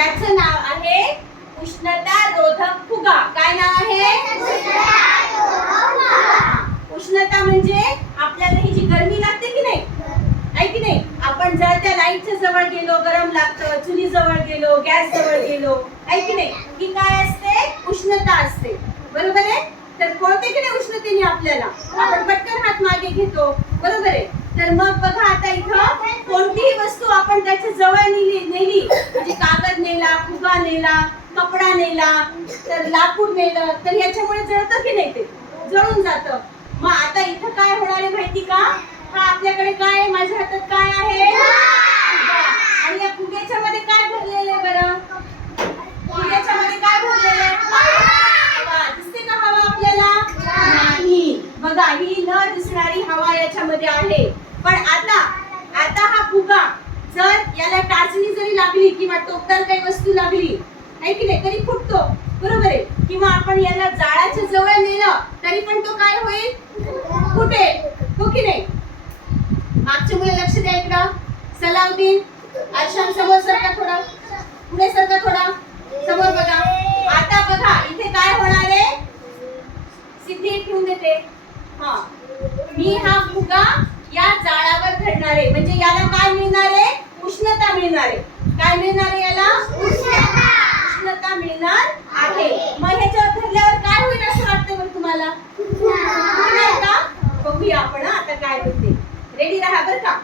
त्याचं नाव आहे उष्णता रोधक फुगा. काय नाव आहे? उष्णता म्हणजे आपल्याला ही जी गरमी लागते की नाही, आहे की नाही, आपण जर त्या लाईटच्या जवळ गेलो गरम लागतं, चुली जवळ गेलो, गॅस जवळ गेलो, आहे की नाही, की काय असते? उष्णता असते. बरोबर आहे? तर कळते की नाही उष्णतेने आपल्याला, आपण पटकन हात मागे घेतो. बरोबर आहे? तर मग बघा आता इथं कोणतीही वस्तू आपण त्याच्या जवळ नेली म्हणजे कागद नेला, फुगा नेला, कपडा नेला, तर लाकूड नेलं, तर याच्यामुळे जळतं की नाही? ते जळून जातं. मग आता इथं काय होणार आहे माहिती का? हा आपल्याकडे काय आहे? माझ्या हातात काय आहे? फुगा. आणि या फुग्याच्या मध्ये काय भरलेलं आहे बरं? फुग्याच्या मध्ये काय भरलेलं आहे? हवा. दिसते का हवा आपल्याला? नाही. बघा ही न दिसणारी हवा याच्यामध्ये आहे. पण आता हा फुगा जर याला टाचणी जरी लागली किंवा टोकदार काही वस्तू लागली, आहे की नाही, तरी फुटतो. बरोबर आहे? किंवा आपण याला जाळाच्या जवळ नेलं तरी पण तो काय होईल? फुटेल. हो की नाही? मागच्या मुळे लक्ष द्या इकडं. सलाउद्दीन, आरशाम समोर सरका थोडा, पुढे सरका थोडा, समोर बघा. आता बघा इथे काय होणार आहे? सिद्धी ठेवून देते. हा, मी हा फुगा या जाळावर धरणार आहे, म्हणजे याला काय मिळणार आहे? उष्णता मिळणार आहे. काय मिळणार आहे याला? उष्णता मिळणार आहे. मग ह्याच्यावर धरल्यावर काय होईल असं वाटतं बरं तुम्हाला? बघूया आपण आता काय होते. रेडी राहा बरं का.